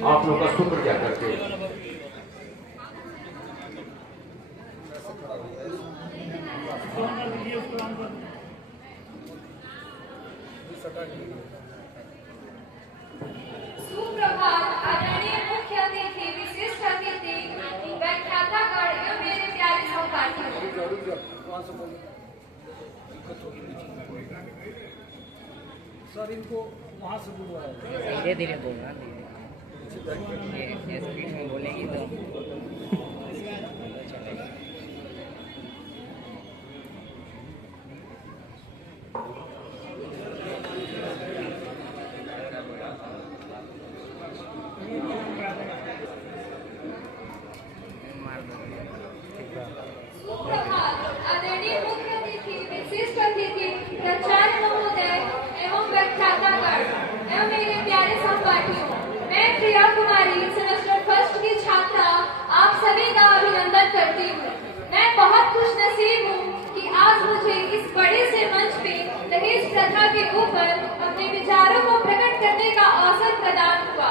आप लोग का शुक्रिया करते हैं। सुप्रभात आदरणीय मुख्य अतिथि, विशिष्ट अतिथि, व्याख्यातागण एवं मेरे प्यारे सहपाठियों। सर इनको वहाँ से बुलवाया। धीरे धीरे बोलना, ये स्पीड में बोलेगी तो चलेगा। आदरणीय मुख्य अतिथि, विशिष्ट अतिथि, प्राचार्य महोदय एवं व्याख्यातागण एवं मेरे प्यारे सहपाठियों, मैं प्रिया कुमारी सेमेस्टर फर्स्ट की छात्रा आप सभी का अभिनंदन करती हूँ। मैं बहुत खुश नसीब हूँ कि आज मुझे इस बड़े से मंच पे दहेज प्रथा के ऊपर अपने विचारों को प्रकट करने का अवसर प्रदान हुआ।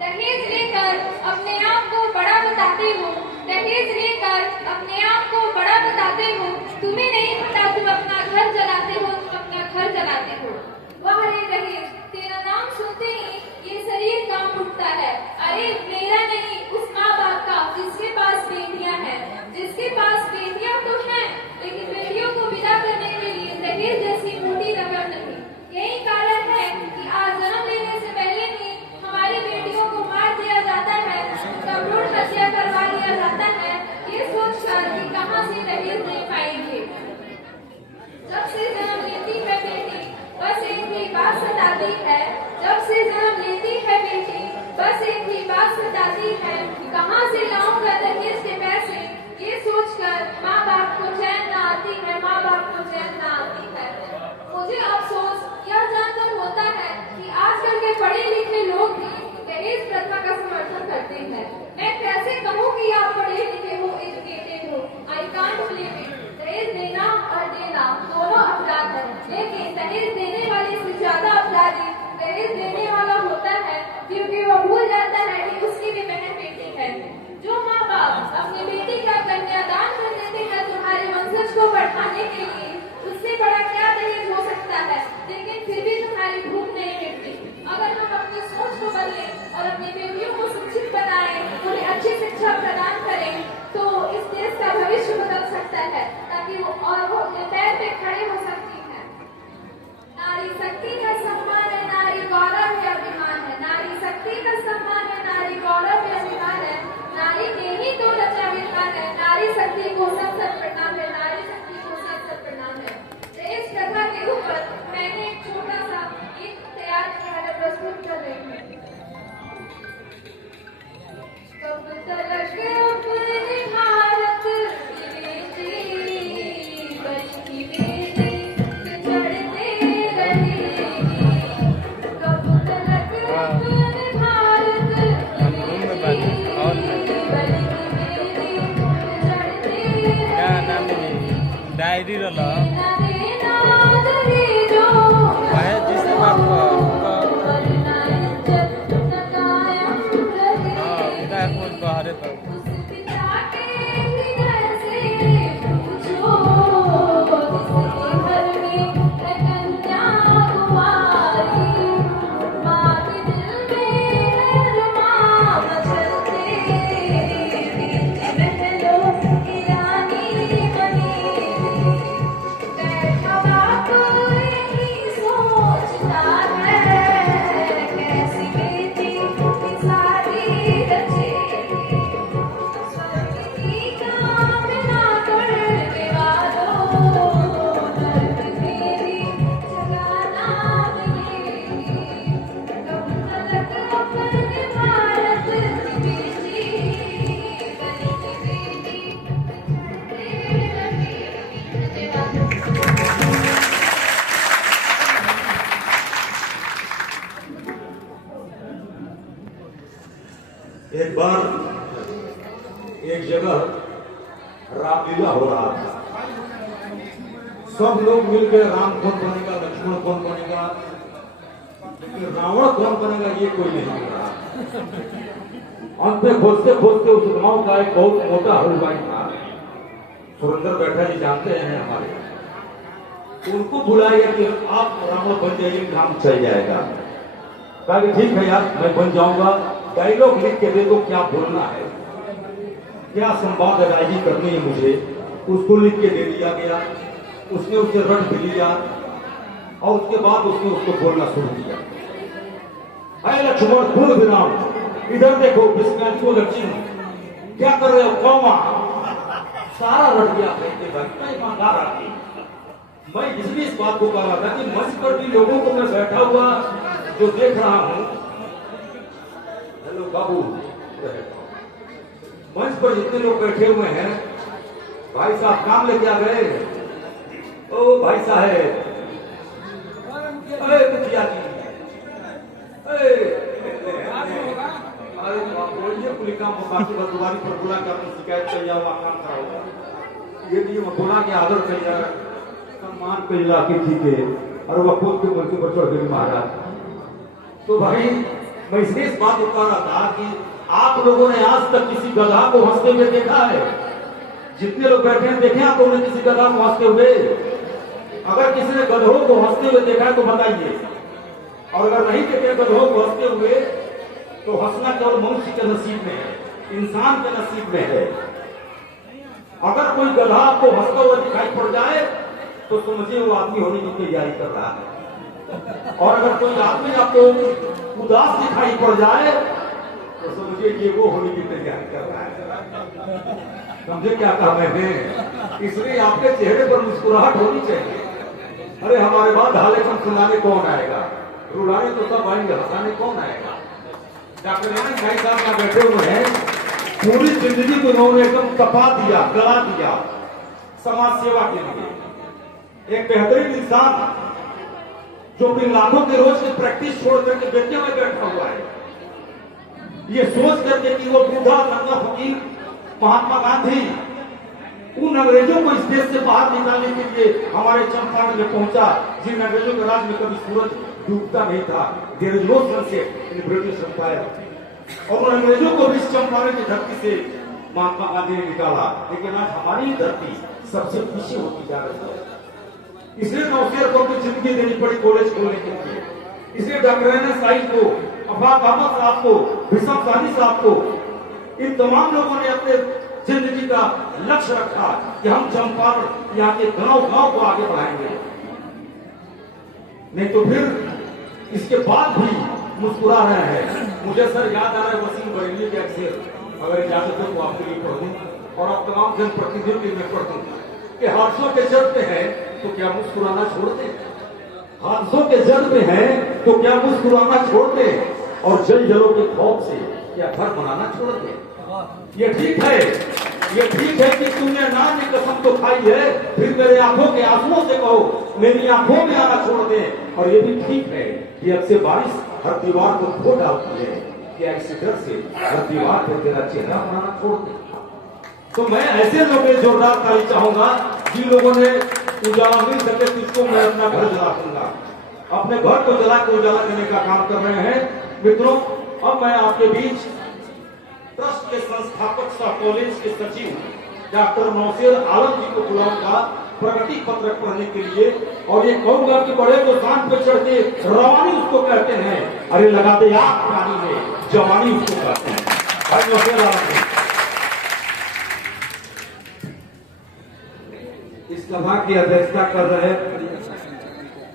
दहेज लेकर अपने आप को बड़ा बताते हो, दहेज लेकर अपने आप को बड़ा बताते हो, तुम्हें नहीं पता तुम अपना घर जलाते हो, तुम अपना घर जलाते हो। वाह रे दहेज, तेरा नाम सुनते ही ये शरीर कांप उठता है। अरे मेरा नहीं, उस माँ बाप का जिसके पास बेटियां हैं, जिसके पास बेटियां तो हैं लेकिन बेटियों को विदा करने के लिए दहेज जैसी मोटी रकम नहीं। यही कारण है कि आज जन्म लेने से पहले ही हमारी बेटियों को मार दिया जाता है, उनका भ्रूण हत्या करवा दिया जाता है, ये सोचकर कि कहाँ से दहेज दे पाएंगे। जब से जन्म लेती है बेटी बस एक ही बात सताती है, जब से जन्म लेती है बेटी बस एक ही बात सताती है, कहाँ से लाऊंगा दहेज के पैसे, ये सोचकर माँ बाप को चैन न आती है, माँ बाप को चैन न आती है। मुझे अफसोस यह जानकर होता है कि आजकल के पढ़े लिखे लोग भी दहेज प्रथा का समर्थन करते हैं। मैं कैसे कहूँ कि आप पढ़े लिखे हो, एजुकेटेड हो, आई कांट बिलीव इट। दहेज देना और देना दोनों अपराध है, लेकिन दहेज देने वाले से ज्यादा अपराधी दहेज देने वाला होता है, क्योंकि वो भूल जाता है कि उसकी भी बहन बेटी है। जो माँ बाप अपनी बेटी का कन्यादान कर देते हैं तुम्हारे वंशज को बढ़ाने के लिए, उससे बड़ा क्या दहेज हो सकता है, लेकिन फिर भी तुम्हारी भूख नहीं मिटती। अगर हम अपनी सोच को बदलें और अपनी बेटियों को शिक्षित बनाएं, उन्हें अच्छी शिक्षा प्रदान करें, तो इस देश का भविष्य बदल सकता है, ताकि वो अपने पैर पे खड़े हो सकती हैं। नारी शक्ति का सम्मान है, नारी गौरव है, अभिमान है। नारी शक्ति का सम्मान है, नारी गौरव है, अभिमान है। नारी ने ही तो रचा विधान है, नारी शक्ति को सत सत प्रणाम है, नारी शक्ति को सत सत प्रणाम है। दहेज प्रथा के ऊपर मैंने एक छोटा सा गीत तैयार किया है, प्रस्तुत कर रही हूँ। कब तलक अपने भारत की बेटी बची बेटी बिछड़ते रहेगी। कब तलक अपने भारत की बेटी डायरी रहा जिससे बाहर तो एक बार एक जगह रामलीला हो रहा था। सब लोग मिलकर राम कौन बनेगा, लक्ष्मण कौन बनेगा, लेकिन रावण कौन बनेगा ये कोई नहीं बन रहा। अंत में खोजते खोजते उस गांव का एक बहुत मोटा हलवाई था, सुरेंद्र बैठा जी जानते हैं हमारे, उनको बुलाया कि आप ब्राह्मण बन जाइए, काम चल जाएगा। कहा कि ठीक है यार, मैं बन जाऊंगा, डायलॉग लिख के दे दो, क्या बोलना है, क्या संवाद अदायगी करनी है मुझे, उसको लिख के दे दिया गया। उसने उससे रट भी लिया और उसके बाद उसने उसको बोलना शुरू किया। अरे लक्ष्मण पूर्ण विराम, इधर देखो, विस्मय को लक्ष्मण क्या कर रहे हो, कौमा सारा रट गया। मैं ईमानदार आदमी, मैं इसलिए इस बात को कह रहा था कि मंच पर भी लोगों को मैं बैठा हुआ जो देख रहा हूं, हेलो बाबू, मंच पर जितने लोग बैठे हुए हैं, भाई साहब काम लेके आ गए, ओ भाई साहब, अरे मुखिया जी, अरे बोलिए पुलिका बाकी बदुआरी पर बुला के अपनी शिकायत कर जाओ, काम खड़ा होगा। ये भी बोला के आदर कर जा, सम्मान कर जा के ठीक है, और वह खुद के मुल्क पर चढ़ गई महाराज। तो भाई मैं इसलिए इस बात को कह रहा था कि आप लोगों ने आज तक किसी गधा को हंसते हुए देखा है? जितने लोग बैठे हैं देखे आपको किसी गधा को हंसते हुए? अगर किसी ने गधों को हंसते हुए देखा है तो बताइए, और अगर नहीं देखे गधों को हंसते हुए तो हंसना केवल मनुष्य के नसीब में है, इंसान के नसीब में है। अगर कोई गधा आपको हंसता हुआ दिखाई पड़ जाए तो समझिए वो आदमी होने की तैयारी कर रहा है, और अगर कोई आदमी आपको उदास दिखाई पड़ जाए तो समझिए कि वो होने की तैयारी कर रहा है। समझे क्या कहा मैंने? इसलिए आपके चेहरे पर मुस्कुराहट होनी चाहिए। अरे हमारे बाद हाले हम सुनाने कौन आएगा, रुलाने तो सब आएंगे, हंसाने कौन आएगा? डॉक्टर यानी भाई साहब यहाँ बैठे हुए हैं, पूरी जिंदगी को उन्होंने एकदम तपा दिया, गला दिया समाज सेवा के लिए। एक बेहतरीन इंसान जो कि लाखों के रोज की प्रैक्टिस छोड़ करके बेटियों में बैठा हुआ है, ये सोच करके कि वो बूढ़ा नंगा फकीर महात्मा गांधी उन अंग्रेजों को इस देश से बाहर निकालने के लिए हमारे चंपारण में पहुंचा, जिन अंग्रेजों के राज में कभी सूरज डूबता नहीं था। There is no sunset in British empire, और उन अंग्रेजों को भी इस चंपारण की धरती से महात्मा गांधी ने निकाला। लेकिन आज हमारी धरती सबसे पीछे होती जा रही है, इसलिए नौशेर को अपनी जिंदगी देनी पड़ी कॉलेज खोलने के लिए। इसलिए डॉक्टर एनएस साहिब को, अफाक अहमद साहब को, भीषम साहनी साहब को, इन तमाम लोगों ने अपने जिंदगी का लक्ष्य रखा कि हम चंपारण यहाँ के गांव गांव को आगे बढ़ाएंगे। नहीं तो फिर इसके बाद भी मुस्कुरा रहे हैं। मुझे सर याद आ रहा है वसीम बरेली के अक्सर, अगर इजाजत हो तो आपके लिए पढ़ दूं, और आप तमाम जनप्रतिनिधियों के लिए पढ़ दूं कि हादसों के जड़ पे है तो क्या मुस्कुराना छोड़ दे? हादसों के जड़ पे है तो क्या मुस्कुराना छोड़ दे? और जल जलों के खौफ से क्या घर बनाना छोड़ दे? ये ठीक है, ये ठीक है कि तुमने नाम की कसम तो खाई है, फिर मेरे आंखों के आंसुओं से कहो मेरी आंखों में आना छोड़ दे। और ये भी ठीक है कि अब से बारिश हर दीवार को धो डालती है, कि ऐसे डर से हर दीवार पर तेरा चेहरा बनाना छोड़ दे। तो मैं ऐसे लोगों में जोरदार ताली चाहूंगा जिन लोगों ने उजाला मिल सके तुझको मैं अपना घर जला दूंगा, अपने घर को जला के उजाला करने का काम कर रहे हैं। मित्रों, अब मैं आपके बीच ट्रस्ट के संस्थापक सह कॉलेज के सचिव डॉक्टर नौशेर आलम जी को बुलाऊंगा प्रगति पत्रक पढ़ने के लिए, और ये कहूंगा कि बड़े तो शान पे चढ़ के रवानी उसको कहते हैं, अरे लगा दे आग पानी में जवानी उसको कहते हैं। भाई नौशेर आलम जी इस सभा की अध्यक्षता कर रहे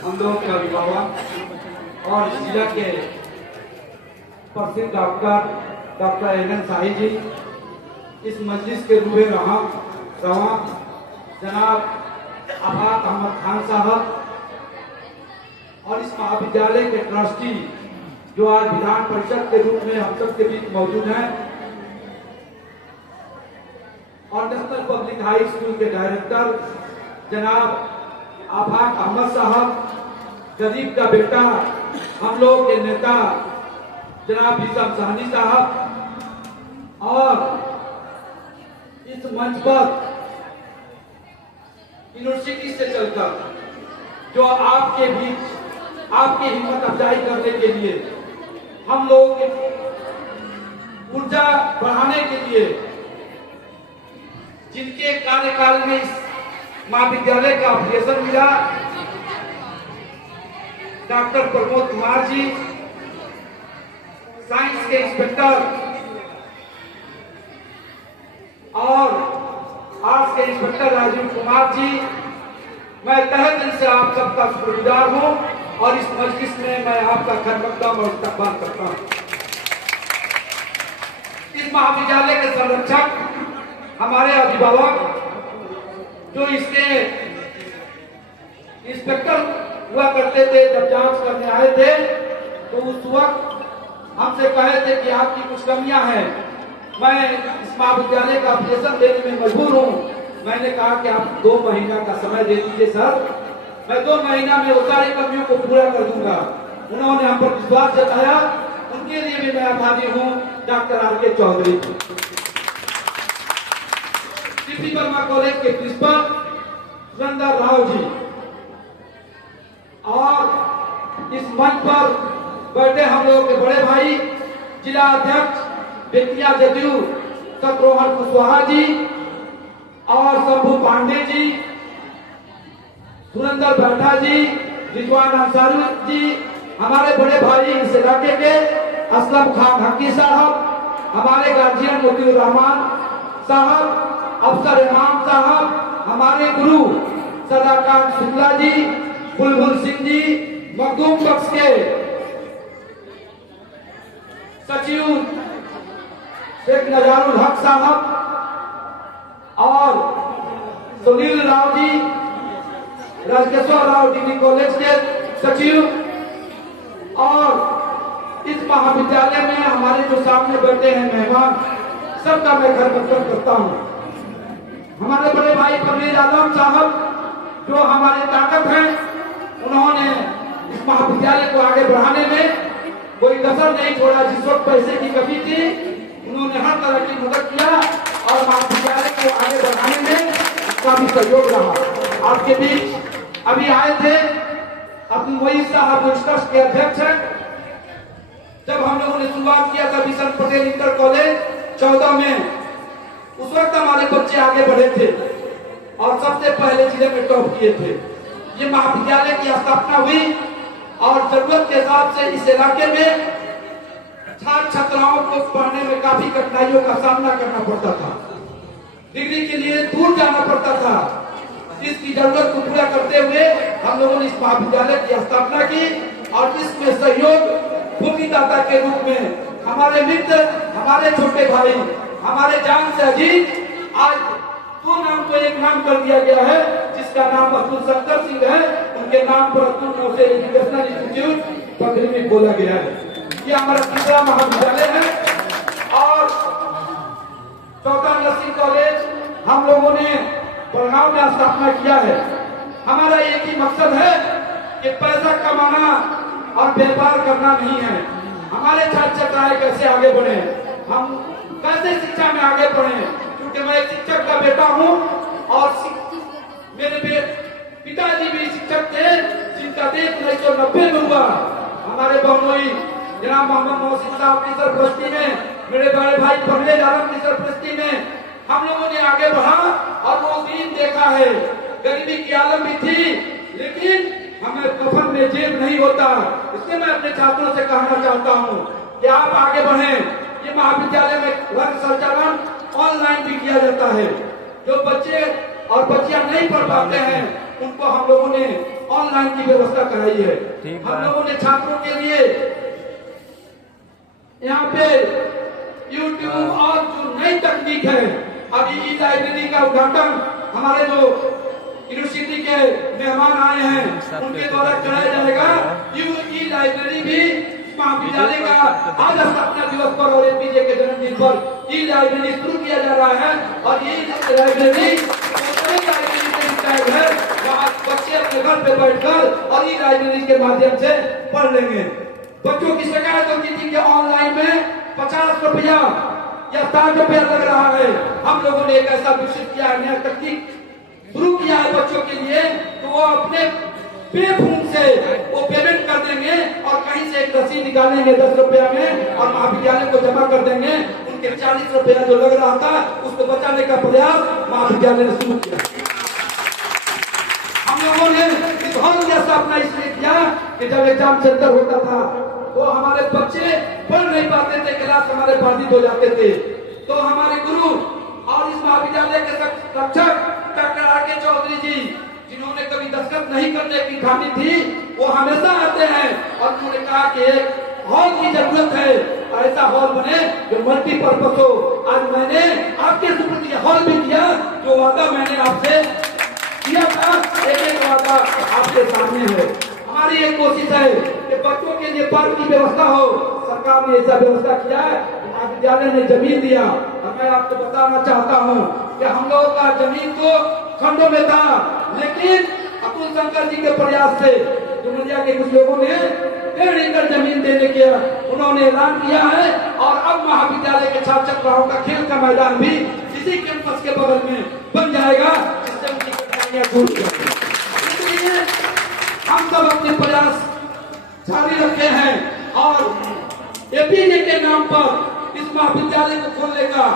हम लोग के अभिभावक और जिला के प्रसिद्ध डॉक्टर एनएन शाही जी, इस मजलिस के रूबे रवा जनाब अफाक अहमद खान साहब, और इस महाविद्यालय के ट्रस्टी जो आज विधान परिषद के रूप में हम सब के बीच मौजूद हैं, और नेशनल पब्लिक हाई स्कूल के डायरेक्टर जनाब अफाक अहमद साहब, गरीब का बेटा, हम लोग के नेता जनाब भीषम साहनी साहब, और इस मंच पर यूनिवर्सिटी से चलकर जो आपके बीच आपकी हिम्मत अफजाई करने के लिए हम लोग ऊर्जा बढ़ाने के लिए जिनके कार्यकाल में इस महाविद्यालय का ऑपरेशन मिला, डॉक्टर प्रमोद कुमार जी, साइंस के इंस्पेक्टर और आर्ट्स के इंस्पेक्टर राजीव कुमार जी, मैं तहे दिल से आप सबका शुक्रगुजार हूं और इस मजलिस में मैं आपका खैर-मक़दम और इस्तकबाल करता हूं। इस महाविद्यालय के संरक्षक हमारे अभिभावक जो इसके इंस्पेक्टर हुआ करते थे, जब जांच करने आए थे तो उस वक्त हमसे कहे थे कि आपकी कुछ कमियां हैं, मैं इस महाविद्यालय का ऑपरेशन देने में मजबूर हूं। मैंने कहा कि आप 2 महीना का समय दे दीजिए सर, मैं 2 महीना में वो सारी कमियों को पूरा कर दूंगा। उन्होंने हम पर विश्वास जताया, उनके लिए भी मैं आभारी हूं doctor R K. Chaudhary. TP Verma college के प्रिंसिपल सुरेंद्र राव जी और इस मंच पर बैठे हम लोग के बड़े भाई जिला अध्यक्ष बेतिया जदयू शत्रुघ्न कुशवाहा जी और शंभू पांडे जी, सुरेंद्र बैठा जी, रिजवान अंसारी जी, हमारे बड़े भाई इस इलाके के असलम खान हकी साहब, हमारे गार्जियन मोतीउर रहमान साहब, अफसर इमाम साहब, हमारे गुरु सदाकांत शुक्ला जी, बुलबुल सिंह जी, मखदूम बख्श के सचिव शेख नजारुल हक साहब और सुनील राव जी, राजकेश्वर राव डिग्री कॉलेज के सचिव और इस महाविद्यालय में हमारे जो सामने बैठे हैं मेहमान, सबका मैं खैर-मक़दम करता हूं। हमारे बड़े भाई परवेज आलम साहब जो हमारे ताकत हैं, उन्होंने इस महाविद्यालय को आगे बढ़ाने में कोई कसर नहीं छोड़ा। जिस वक्त पैसे की कमी थी, उन्होंने हर तरह की मदद किया और महाविद्यालय को आगे बढ़ाने में उसका भी सहयोग रहा। आपके बीच अभी आए थे अब्दुल मोईन साहब जो इस ट्रस्ट के अध्यक्ष हैं। जब हम लोगों ने शुरुआत किया था बिशन पटेल इंटर कॉलेज 14 में, उस वक्त हमारे बच्चे आगे बढ़े थे और सबसे पहले जिले में टॉप किए थे। ये महाविद्यालय की स्थापना हुई और जरूरत के हिसाब से इस इलाके में छात्र छात्राओं को पढ़ने में काफी कठिनाइयों का सामना करना पड़ता था। डिग्री के लिए दूर जाना पड़ता था। इसकी जरूरत को पूरा करते हुए हम लोगों ने इस महाविद्यालय की स्थापना की और इसमें सहयोग भूमिदाता के रूप में हमारे मित्र, हमारे छोटे भाई, हमारे जान से अजीत, आज 2 नाम को एक नाम कर दिया गया है, जिसका नाम अब्दुल शंकर सिंह है। उनके नाम पर अब्दुल नौसेर एजुकेशनल इंस्टीट्यूट पगड़ी में खोला गया है। ये हमारा तीसरा महाविद्यालय है और चौथा नर्सिंग कॉलेज हम लोगों ने बड़गांव में स्थापना किया है। हमारा एक ही मकसद है कि पैसा कमाना और व्यापार करना नहीं है। हमारे छात्र छात्राएं कैसे आगे बढ़े, हम कैसे शिक्षा में आगे बढ़े, क्योंकि मैं एक शिक्षक का बेटा हूं और मेरे पिताजी भी शिक्षक थे, जिनका देश 1990 में हुआ। हमारे बहनोई जनाब मोहम्मद मोहसिन साहब की सरपरस्ती में, मेरे बड़े भाई परवेज आलम की सरपरस्ती में हम लोगों ने आगे बढ़ा और वो दिन देखा है। गरीबी की आलम भी थी, लेकिन हमें कफन में जेब नहीं होता। इसलिए मैं अपने छात्रों से कहना चाहता हूँ कि आप आगे बढ़ें। ये महाविद्यालय में वर्ग संचालन ऑनलाइन भी किया जाता है। जो बच्चे और बच्चियां नहीं पढ़ पाते हैं, उनको हम लोगों ने ऑनलाइन की व्यवस्था कराई है। हम लोगों ने छात्रों के लिए यहाँ पे यूट्यूब और जो नई तकनीक है, अभी ई लाइब्रेरी का उद्घाटन हमारे जो यूनिवर्सिटी के मेहमान आए हैं उनके द्वारा कराया जाएगा। ई लाइब्रेरी भी महाविद्यालय का आज स्थापना दिवस पर और एपीजे के जन्मदिन पर ई लाइब्रेरी शुरू किया जा रहा है और ये लाइब्रेरी है, वहाँ बच्चे अपने घर पे बैठकर और ई लाइब्रेरी के माध्यम से पढ़ लेंगे। बच्चों की शिकायत होती थी कि ऑनलाइन में 50 रुपया या 60 रुपया लग रहा है। हम लोगों ने एक ऐसा विकसित किया है, नया तकनीक शुरू किया है बच्चों के लिए, तो वो अपने पे-फोन से वो पेमेंट कर देंगे और कहीं से एक रसीद निकालेंगे 10 रुपया में और महाविद्यालय को जमा कर देंगे उनके 40 रुपया जो लग रहा था उसको बचाने का प्रयास महाविद्यालय ने शुरू किया। हम लोगों ने विध्वंस जैसा अपना इसलिए किया कि जब एग्जाम सेंटर होता था तो हमारे बच्चे पढ़ नहीं पाते थे, क्लास हमारे बाधित हो जाते थे। तो हमारे गुरु और इस महाविद्यालय के रक्षक डॉक्टर आर.के. चौधरी जी, जिन्होंने कभी दस्तखत नहीं करने की ठानी थी, वो हमेशा आते हैं और उन्होंने कहा कि एक हॉल की जरूरत है, ऐसा हॉल बने जो मल्टीपर्पज हो। आज मैंने आपके सुपुर्द हॉल भी किया, जो वादा मैंने आपसे किया था, एक वादा आपके सामने है। हमारी एक कोशिश है कि बच्चों के लिए पार्क की व्यवस्था हो। सरकार ने ऐसा व्यवस्था किया है, महाविद्यालय ने जमीन दिया। और मैं आपको बताना चाहता हूँ कि हम लोगों का जमीन तो खंडों में था, लेकिन अतुल शंकर जी के प्रयास से डुमरिया के कुछ लोगों ने 1.5 एकड़ जमीन देने के उन्होंने ऐलान किया है। और अब महाविद्यालय के छात्र छात्राओं का खेल का मैदान भी इसी कैंपस के बगल में बन जाएगा, जिससे उनकी कठिनाइयां दूर हो जाएंगी। इसलिए हम सब अपने प्रयास जारी रखे हैं और एपीजे के नाम पर इस महाविद्यालय को खोलने का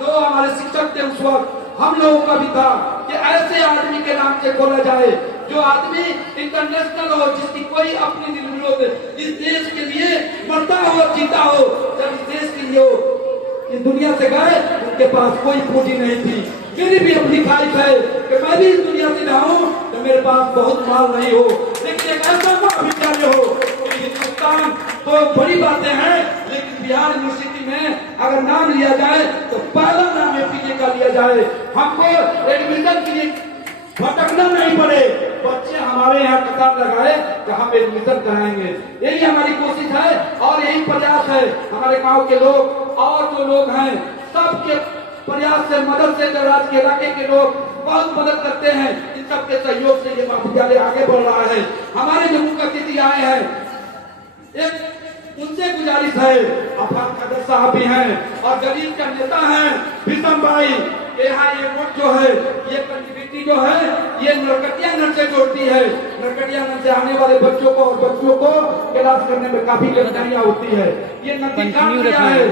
जो हमारे शिक्षक थे उस वक्त हम लोगों का भी था कि ऐसे आदमी के नाम से खोला जाए जो आदमी इंटरनेशनल हो, जिसकी कोई अपनी दिल विरोध, इस देश के लिए मरता हो जीता हो। जब इस देश के लिए इस दुनिया से गए उनके पास कोई पूंजी नहीं थी। मेरी भी अपनी ख्वाहिश है कि मैं भी इस दुनिया से जाऊं तो मेरे पास बहुत माल नहीं हो, लेकिन एक ऐसा महाविद्यालय हो। हिंदुस्तान तो बड़ी बातें हैं, लेकिन बिहार यूनिवर्सिटी में अगर नाम लिया जाए तो पहला नाम एपीजे का लिया जाए। हमको एडमिशन के लिए भटकना नहीं पड़े, बच्चे हमारे यहाँ कतार लगाए तो हम एडमिशन कराएंगे। यही हमारी कोशिश है और यही प्रयास है। हमारे गांव के लोग और जो लोग हैं सबके प्रयास से, मदद से, दराज के इलाके के लोग बहुत मदद करते हैं। इन सबके सहयोग से ये महाविद्यालय आगे बढ़ रहा है। हमारे जो मुख्य अतिथि आए हैं, एक उनसे गुजारिश है, अफाक कादर साहब भी हैं और गरीब का नेता हैं भीषम भाई। यहाँ ये रोड जो है, ये कनेक्टिविटी जो है, ये नरकटियागंज से जोड़ती है। नरकटियागंज से आने वाले बच्चों को और बच्चियों को क्लास करने में काफी कठिनाइयां होती है। ये नदी काम किया है